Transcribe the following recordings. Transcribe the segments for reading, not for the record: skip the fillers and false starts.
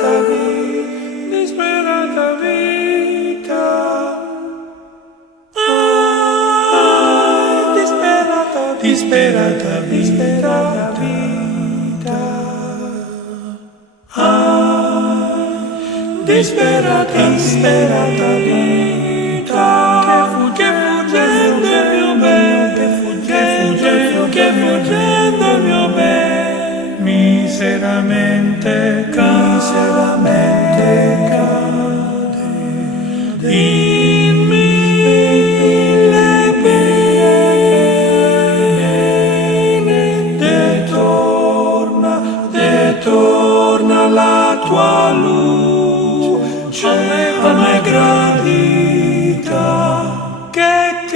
disperata vita, disperata vita, disperata vita, che fuggendo il mio bene, che fuggendo il mio bene, miseramente cade in mille pene, detorna la tua luce a me gradita, che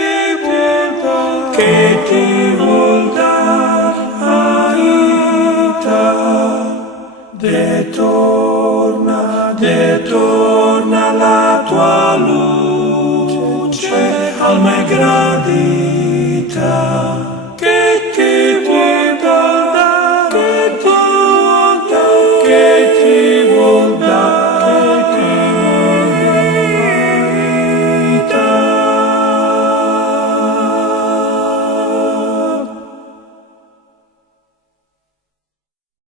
ti vuol dar aita, detorna la tua luce al me gradita.